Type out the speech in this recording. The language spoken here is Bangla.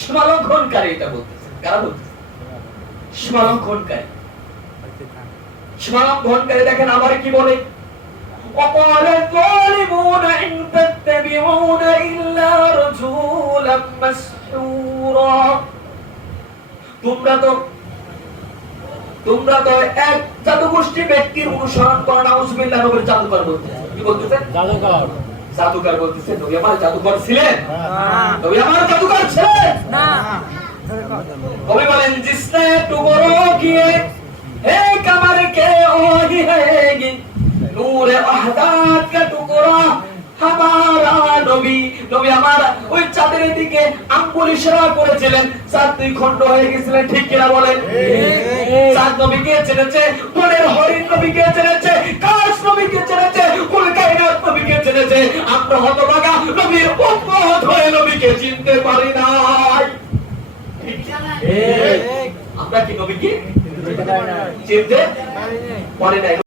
সীমা লঙ্ঘনকারী এটা বলতেছে। কারা বলতেছে? সীমা লঙ্ঘনকারী। সীমা লঙ্ঘনকারী দেখেন আবার কি বলে, وقال الظالمون إن تتبعون إلا رجولا مسحورا। তোমরা তো এক জাদুগোষ্ঠী ব্যক্তির অনুসরণ করো। নাউজুবিল্লাহ, নবীর জাদুকর বলতেছে। কি বলতেছে? জাদুকর। জাদুকর বলতেছে, নবী আমার জাদুকর ছিলেন না। নবী আমার জাদুকর ছিলেন না। কবি বলেন, জিসনে টুকরো কিয়ে হে কমর কে ওহি হেগি নূরে আহদাত কা টুকরা হামারা নবী। নবী আমার ওই চাঁদের দিকে আঙ্গুল ইশারা করেছিলেন, চাঁদ দুই খণ্ড হয়ে গেছিলেন। ঠিক কিনা বলেন? চাঁদ নবীকে চেনেছে, বনের হরিণ নবীকে চেনেছে, কাশ নবীকে চেনেছে, কুল কায়নাত নবীকে চেনেছে। আমরা হতভাগা নবীর উম্মত হয়ে নবীকে চিনতে পারি নাই। আমরা কি নবীকে চিনতে পারি নাই?